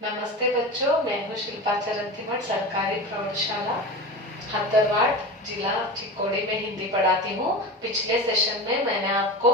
नमस्ते बच्चों, मैं हूँ शिल्पा चरंतीमठ, सरकारी प्रौढ़शाला हथरवाड़, जिला चिक्कोड़ी में हिंदी पढ़ाती हूँ। पिछले सेशन में मैंने आपको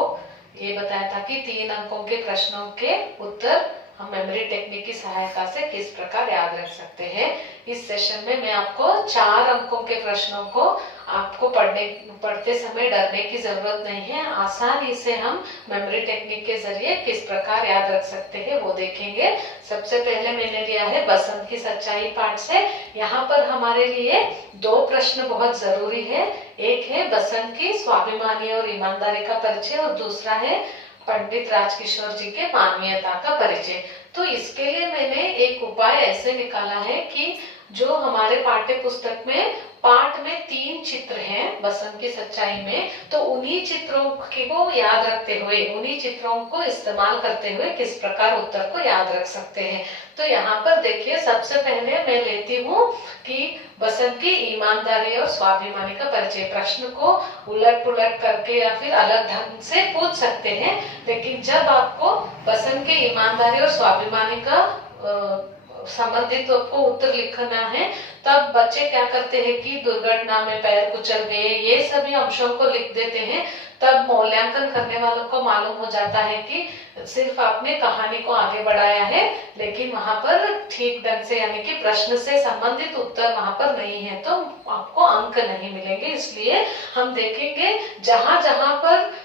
ये बताया था कि 3 अंकों के प्रश्नों के उत्तर हम मेमोरी टेक्निक की सहायता से किस प्रकार याद रख सकते हैं। इस सेशन में मैं आपको 4 अंकों के प्रश्नों को आपको पढ़ते समय डरने की जरूरत नहीं है। आसानी से हम मेमोरी टेक्निक के जरिए किस प्रकार याद रख सकते हैं वो देखेंगे। सबसे पहले मैंने लिया है बसंत की सच्चाई पाठ से। यहाँ पर हमारे लिए 2 प्रश्न बहुत जरूरी है। एक है बसंत की स्वाभिमानी और ईमानदारी का परिचय और दूसरा है पंडित राजकिशोर जी के मानवीयता का परिचय। तो इसके लिए मैंने एक उपाय ऐसे निकाला है कि जो हमारे पाठ्य पुस्तक में पाठ में 3 चित्र हैं बसंत की सच्चाई में, तो उन्हीं चित्रों को याद रखते हुए, उन्हीं चित्रों को इस्तेमाल करते हुए किस प्रकार उत्तर को याद रख सकते हैं। तो यहाँ पर देखिए, सबसे पहले मैं लेती हूँ कि बसंत की ईमानदारी और स्वाभिमानी का परिचय। प्रश्न को उलट पुलट करके या फिर अलग ढंग से पूछ सकते हैं, लेकिन जब आपको बसंत की ईमानदारी और स्वाभिमानी का संबंधित आपको उत्तर लिखना है, तब बच्चे क्या करते हैं कि दुर्घटना में पैर कुचल गए, ये सभी अंशों को लिख देते हैं। तब मूल्यांकन करने वालों को मालूम हो जाता है कि सिर्फ आपने कहानी को आगे बढ़ाया है, लेकिन वहां पर ठीक ढंग से यानी कि प्रश्न से संबंधित उत्तर वहां पर नहीं है, तो आपको अंक नहीं मिलेंगे। इसलिए हम देखेंगे जहां जहां पर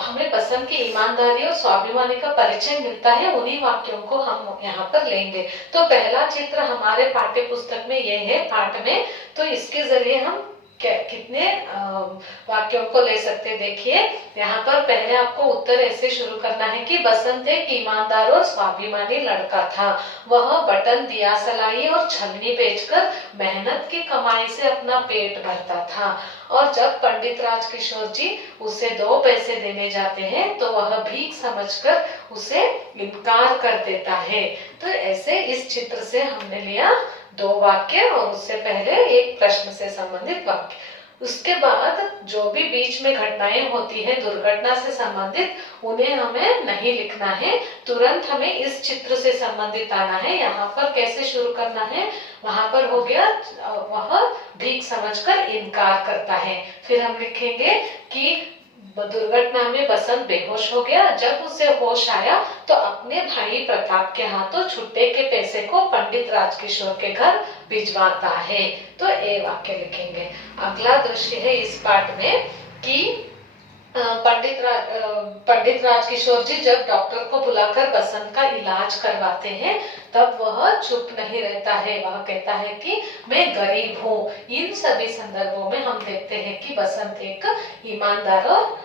हमें बसंत की ईमानदारी और स्वाभिमानी का परिचय मिलता है, उन्हीं वाक्यों को हम यहाँ पर लेंगे। तो पहला चित्र हमारे पाठ्य पुस्तक में ये है पाठ में, तो इसके जरिए हम कितने वाक्यों को ले सकते। देखिए, यहाँ पर पहले आपको उत्तर ऐसे शुरू करना है कि बसंत एक ईमानदार और स्वाभिमानी लड़का था। वह बटन, दिया सलाई और छलनी बेचकर मेहनत की कमाई से अपना पेट भरता था, और जब पंडित राजकिशोर जी उसे 2 पैसे देने जाते हैं तो वह भीख समझकर उसे इनकार कर देता है। तो ऐसे इस चित्र से हमने लिया 2 वाक्य और उससे पहले एक प्रश्न से संबंधित वाक्य। उसके बाद जो भी बीच में घटनाएं होती है दुर्घटना से संबंधित, उन्हें हमें नहीं लिखना है, तुरंत हमें इस चित्र से संबंधित आना है। यहाँ पर कैसे शुरू करना है, वहां पर हो गया वह भीख समझकर इनकार करता है। फिर हम लिखेंगे कि दुर्घटना में बसंत बेहोश हो गया। जब उसे होश आया तो अपने भाई प्रताप के हाथों छुट्टे के पैसे को पंडित राजकिशोर के घर भिजवाता है। तो ए वाक्य लिखेंगे। अगला दृश्य है इस पाठ में कि पंडित राजकिशोर जी जब डॉक्टर को बुलाकर बसंत का इलाज करवाते हैं, तब वह चुप नहीं रहता है। वह कहता है कि मैं गरीब हूँ। इन सभी संदर्भों में हम देखते हैं कि बसंत एक ईमानदार और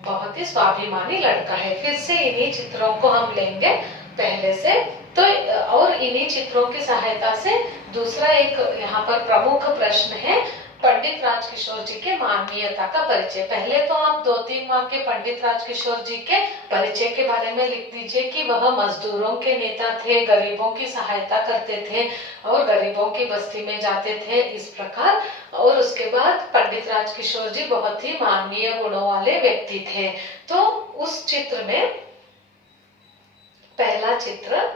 बहुत ही स्वाभिमानी लड़का है। फिर से इन्हीं चित्रों को हम लेंगे पहले से, तो और इन्हीं चित्रों की सहायता से दूसरा एक यहाँ पर प्रमुख प्रश्न है पंडित राजकिशोर जी के मानवीयता का परिचय। पहले तो आप 2-3 वाक्य पंडित राजकिशोर जी के परिचय के बारे में लिख दीजिए कि वह मजदूरों के नेता थे, गरीबों की सहायता करते थे और गरीबों की बस्ती में जाते थे, इस प्रकार। और उसके बाद पंडित राजकिशोर जी बहुत ही मानवीय गुणों वाले व्यक्ति थे। तो उस चित्र में पहला चित्र,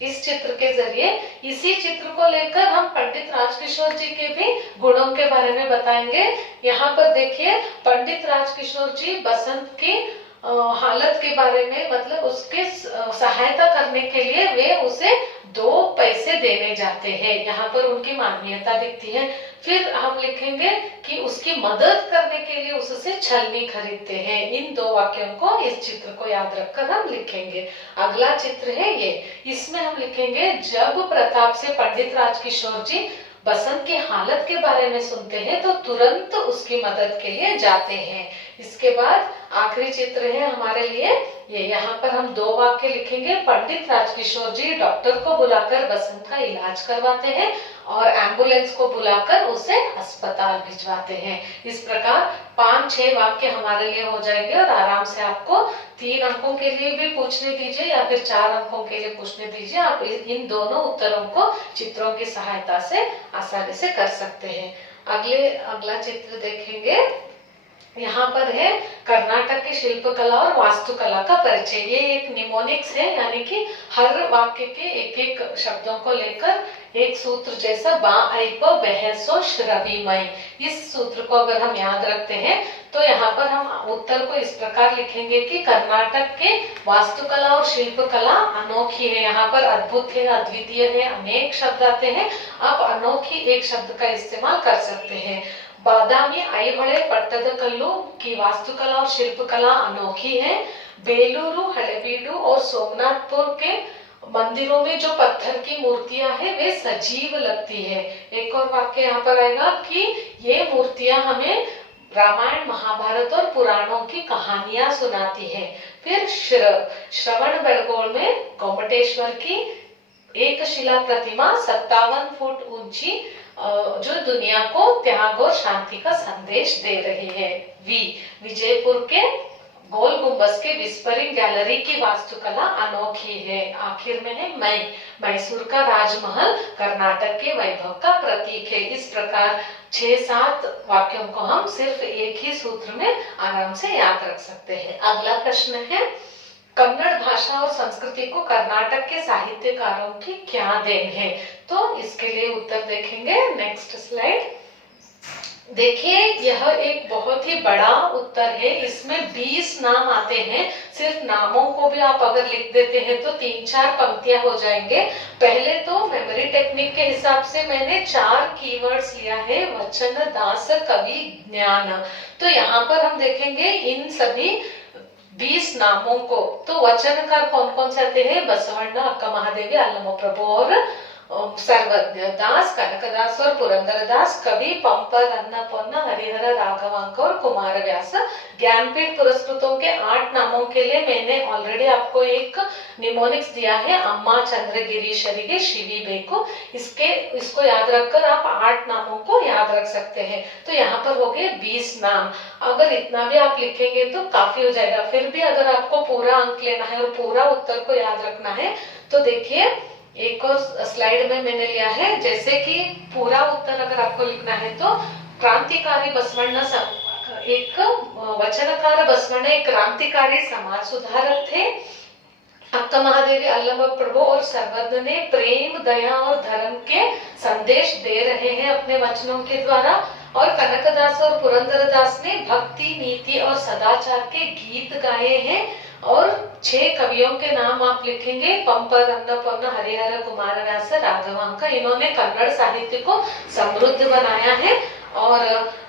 इस चित्र के जरिए, इसी चित्र को लेकर हम पंडित राजकिशोर जी के भी गुणों के बारे में बताएंगे। यहाँ पर देखिए, पंडित राजकिशोर जी बसंत की हालत के बारे में, मतलब उसके सहायता करने के लिए वे उसे 2 पैसे देने जाते हैं। यहाँ पर उनकी मानवीयता दिखती है। फिर हम लिखेंगे कि उसकी मदद करने के लिए उससे छलनी खरीदते हैं। इन 2 वाक्यों को, इस चित्र को याद रखकर हम लिखेंगे। अगला चित्र है ये, इसमें हम लिखेंगे जब प्रताप से पंडित राजकिशोर जी बसंत की हालत के बारे में सुनते हैं तो तुरंत उसकी मदद के लिए जाते हैं। इसके बाद आखिरी चित्र है हमारे लिए ये, यहाँ पर हम 2 वाक्य लिखेंगे। पंडित राजकिशोर जी डॉक्टर को बुलाकर बसंत का इलाज करवाते हैं और एम्बुलेंस को बुलाकर उसे अस्पताल भिजवाते हैं। इस प्रकार 5-6 वाक्य हमारे लिए हो जाएंगे और आराम से आपको 3 अंकों के लिए भी पूछने दीजिए या फिर 4 अंकों के लिए पूछने दीजिए। आप इन दोनों उत्तरों को चित्रों की सहायता से आसानी से कर सकते हैं। अगला चित्र देखेंगे। यहाँ पर है कर्नाटक की शिल्पकला और वास्तुकला का परिचय। ये एक निमोनिक्स है, यानी कि हर वाक्य के एक एक शब्दों को लेकर एक सूत्र जैसा बा ऐप बहसो श्रविमय, इस सूत्र को अगर हम याद रखते हैं तो यहाँ पर हम उत्तर को इस प्रकार लिखेंगे कि कर्नाटक के वास्तुकला और शिल्पकला अनोखी है। यहाँ पर अद्भुत है, अद्वितीय है, अनेक शब्द आते हैं, आप अनोखी एक शब्द का इस्तेमाल कर सकते हैं। बादामी ऐहोळे पट्टदकल्लु की वास्तुकला और शिल्पकला अनोखी है। बेलूरू, हलेबीडु और सोमनाथपुर के मंदिरों में जो पत्थर की मूर्तियां हैं वे सजीव लगती है। एक और वाक्य यहाँ पर आएगा कि ये मूर्तियां हमें रामायण, महाभारत और पुराणों की कहानियां सुनाती है। फिर श्रवण बेळगोळ में गोमटेश्वर की एक शिला प्रतिमा 57 फुट ऊंची जो दुनिया को त्याग और शांति का संदेश दे रही है। विजयपुर के गोल गुंबज के विस्परिंग गैलरी की वास्तुकला अनोखी है। आखिर में है मैसूर का राजमहल कर्नाटक के वैभव का प्रतीक है। इस प्रकार 6-7 वाक्यों को हम सिर्फ एक ही सूत्र में आराम से याद रख सकते हैं। अगला प्रश्न है, कन्नड़ भाषा और संस्कृति को कर्नाटक के साहित्यकारों की क्या देन है? तो इसके लिए उत्तर देखेंगे। नेक्स्ट स्लाइड देखिए, यह एक बहुत ही बड़ा उत्तर है। इसमें 20 नाम आते हैं। सिर्फ नामों को भी आप अगर लिख देते हैं तो 3-4 पंक्तियां हो जाएंगे। पहले तो मेमोरी टेक्निक के हिसाब से मैंने 4 कीवर्ड्स लिया है, वचन, दास, कवि, ज्ञान। तो यहाँ पर हम देखेंगे इन सभी 20 नामों को। तो वचनकार कौन कौन से आते हैं? बसवಣ್ಣ, अक्का महादेवी, अल्लम प्रभु और सर्वज्ञ। दास कनकदास और पुरंदरदास। कवि पंपर, अन्नपूर्णा, हरिहर, राघवांक और कुमार व्यास। ज्ञानपीठ पुरस्कृतों के 8 नामों के लिए मैंने ऑलरेडी आपको एक निमोनिक्स दिया है, अम्मा चंद्रगिरी शरीगे शिवी बेको। इसको याद रखकर आप 8 नामों को याद रख सकते हैं। तो यहाँ पर हो गए 20 नाम। अगर इतना भी आप लिखेंगे तो काफी हो जाएगा। फिर भी अगर आपको पूरा अंक लेना है और पूरा उत्तर को याद रखना है तो देखिए एक और स्लाइड में मैंने लिया है। जैसे कि पूरा उत्तर अगर आपको लिखना है तो क्रांतिकारी बसवಣ್ಣ एक वचनकार बसवಣ್ಣ एक क्रांतिकारी समाज सुधारक थे। अक्का महादेवी, अल्लम प्रभु और सर्वज्ञ ने प्रेम, दया और धर्म के संदेश दे रहे हैं अपने वचनों के द्वारा। और कनकदास और पुरंदरदास ने भक्ति, नीति और सदाचार के गीत गाए हैं। और 6 कवियों के नाम आप लिखेंगे, पंपर, अन्नपूर्णा, हरिहर, कुमार व्यास, राघवांक। इन्होंने कन्नड़ साहित्य को समृद्ध बनाया है। और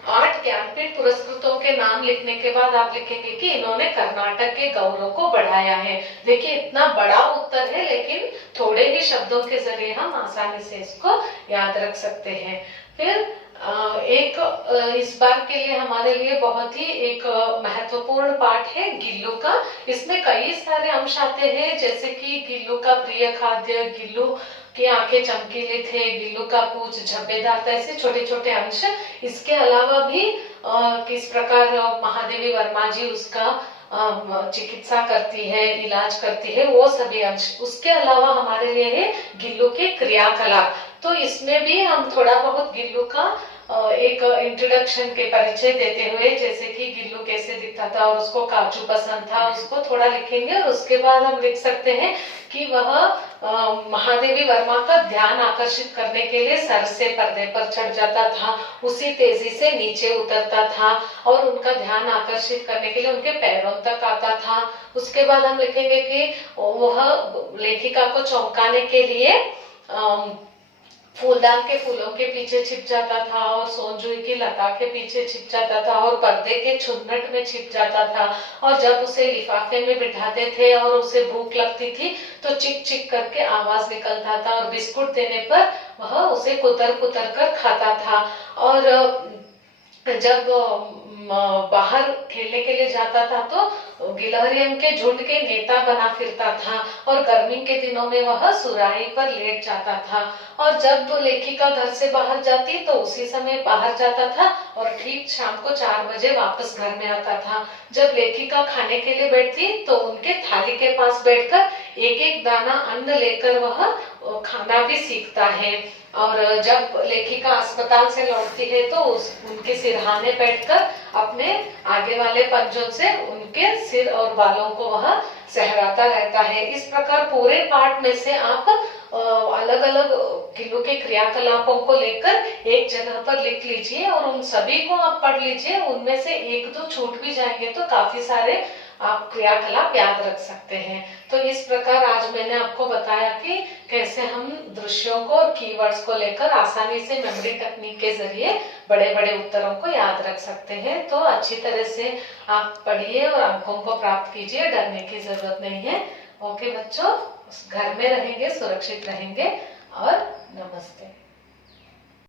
8 ज्ञानपीठ पुरस्कृतों के नाम लिखने के बाद आप लिखेंगे कि इन्होंने कर्नाटक के गौरव को बढ़ाया है। देखिए इतना बड़ा उत्तर है, लेकिन थोड़े ही शब्दों के जरिए हम आसानी से इसको याद रख सकते हैं। फिर इस बार के लिए हमारे लिए बहुत ही एक महत्वपूर्ण पाठ है गिल्लू का। इसमें कई सारे अंश आते हैं, जैसे कि गिल्लू का प्रिय खाद्य, गिल्लू की आंखें चमकीली थे, गिल्लू का पूंछ झब्बेदार था, ऐसे छोटे छोटे अंश। इसके अलावा भी किस प्रकार महादेवी वर्मा जी उसका चिकित्सा करती है, इलाज करती है, वो सभी अंश। उसके अलावा हमारे लिए है गिल्लू के क्रियाकलाप। तो इसमें भी हम थोड़ा बहुत गिल्लू का एक इंट्रोडक्शन के परिचय देते हुए, जैसे कि गिल्लू कैसे दिखता था और उसको काजू पसंद था, उसको थोड़ा लिखेंगे। और उसके बाद हम लिख सकते हैं कि वह महादेवी वर्मा का ध्यान आकर्षित करने के लिए सर से पर्दे पर चढ़ जाता था, उसी तेजी से नीचे उतरता था और उनका ध्यान आकर्षित करने के लिए उनके पैरों तक आता था। उसके बाद हम लिखेंगे कि वह लेखिका को चौंकाने के लिए फूलदान के फूलों के पीछे छिप जाता था और सोनजुई की लता के पीछे छिप जाता था और पर्दे के छुन्नट में छिप जाता था। और जब उसे लिफाफे में बिठाते थे और उसे भूख लगती थी तो चिक चिक करके आवाज निकलता था और बिस्कुट देने पर वह उसे कुतर कुतर कर खाता था। और जब बाहर खेलने के लिए जाता था तो गिलहरियों के झुंड के नेता बना फिरता था और गर्मी के दिनों में वह सुराही पर लेट जाता था। और जब लेखिका घर से बाहर जाती तो उसी समय बाहर जाता था और ठीक शाम को 4 बजे वापस घर में आता था। जब लेखिका खाने के लिए बैठती तो उनके थाली के पास बैठकर एक एक दाना अन्न लेकर वह खाना भी सीखता है। और जब लेखिका अस्पताल से लौटती है तो उनके सिरहाने बैठकर अपने आगे वाले पंजों से उनके सिर और बालों को वह सहराता रहता है। इस प्रकार पूरे पाठ में से आप अलग अलग किलो के क्रियाकलापों को लेकर एक जगह पर लिख लीजिए और उन सभी को आप पढ़ लीजिए। उनमें से एक दो छूट भी जाएंगे तो काफी सारे आप क्रियाकलाप याद रख सकते हैं। तो इस प्रकार आज मैंने आपको बताया कि कैसे हम दृश्यों को और कीवर्ड्स को लेकर आसानी से मेमोरी तकनीक के जरिए बड़े बड़े उत्तरों को याद रख सकते हैं। तो अच्छी तरह से आप पढ़िए और अंकों को प्राप्त कीजिए, डरने की जरूरत नहीं है। ओके बच्चों, घर में रहेंगे, सुरक्षित रहेंगे और नमस्ते।